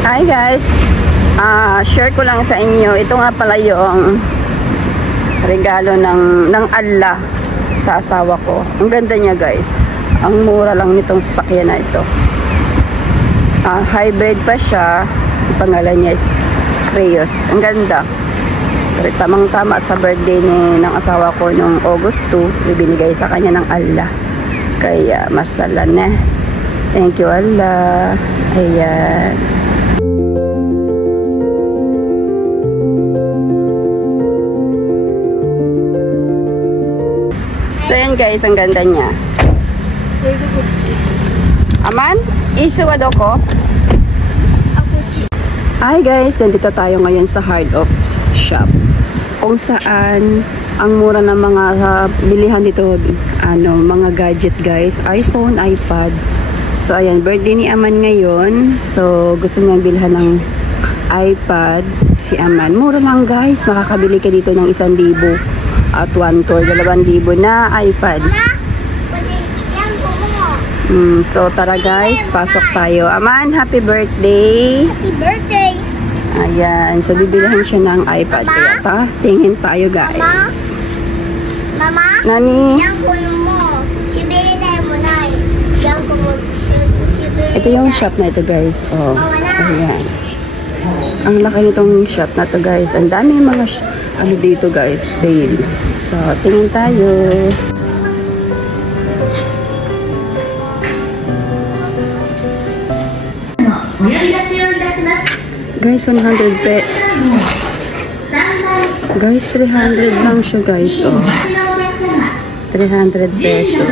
Hi guys, share ko lang sa inyo. Ito nga pala yung regalo ng Allah sa asawa ko. Ang ganda niya guys. Ang mura lang nitong sasakyan na ito. Hybrid pa siya. Ang pangalan niya is Prius. Ang ganda. Pero tamang-tama sa birthday ng asawa ko noong August 2, ibinigay sa kanya ng Allah. Kaya masala na. Thank you Allah. Ayan. So yan guys, ang ganda niya. Aman? Isuwado ko? Hi guys, nandito tayo ngayon sa Hard Off Shop. Kung saan ang mura ng mga bilihan dito, mga gadget guys, iPhone, iPad. So ayan, birthday ni Aman ngayon. So gusto niyang bilhan ng iPad si Aman. Mura lang guys, makakabili ka dito ng 1,000 at 1 tour, 2,000 na iPad. So tara guys, pasok tayo. Aman, happy birthday. Happy birthday. Ayan, so bibilihan siya ng iPad. Kaya tingin tayo guys. Mama? Nani? Yang kuno mo. Sibili tayo mo na. Yang kuno. Ito yung shop na ito guys. Oh, ayan. Ang laki nitong shop na to guys. Ang dami mga dito guys, sale. So tingin tayo. Guys, 100 guys, 300 lang siya guys. Oh, 300 pesos.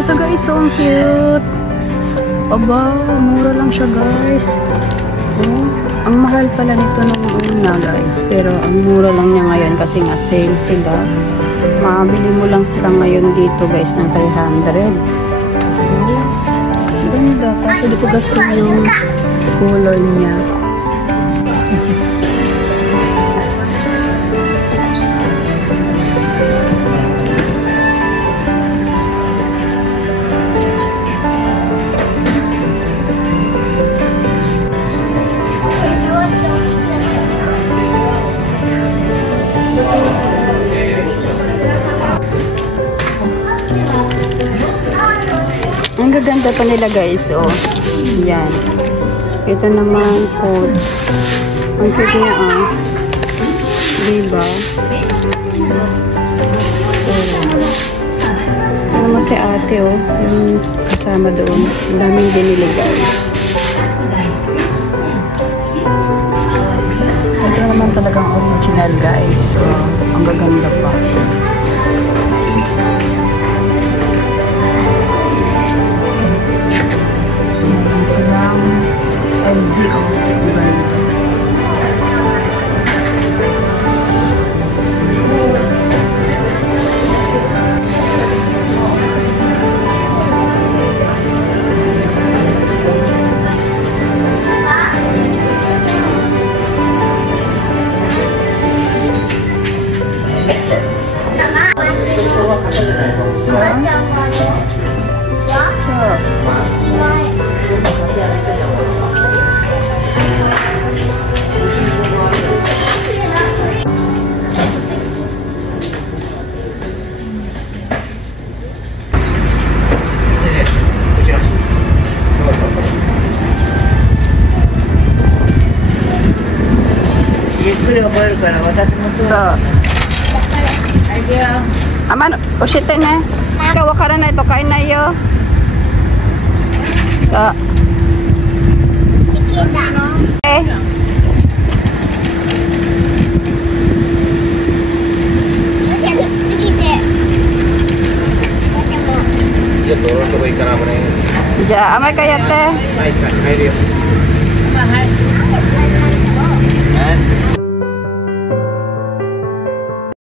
Ito guys, so cute. Aba, mura lang siya guys. Oh, ang mahal pala nito nung una guys. Pero ang mura lang niya ngayon kasi nga sale sila. Makabili mo lang sila ngayon dito guys ng 300. Oh, ganda. ganda. Kaso di ko gusto yung color niya. Ang gaganda pa nila guys, oh. Yan. Ito naman code. Ang cute niya, oh. Diba? Oh. Ano mo si ate, oh. Yung kasama doon. Ang daming binili guys. Ito naman talagang original guys. So, ang gaganda pa. Silang LBO. So, aman, ushite ne. Ikaw wakara na ito, kain na iyo. So, eh. Ja, amay kayate.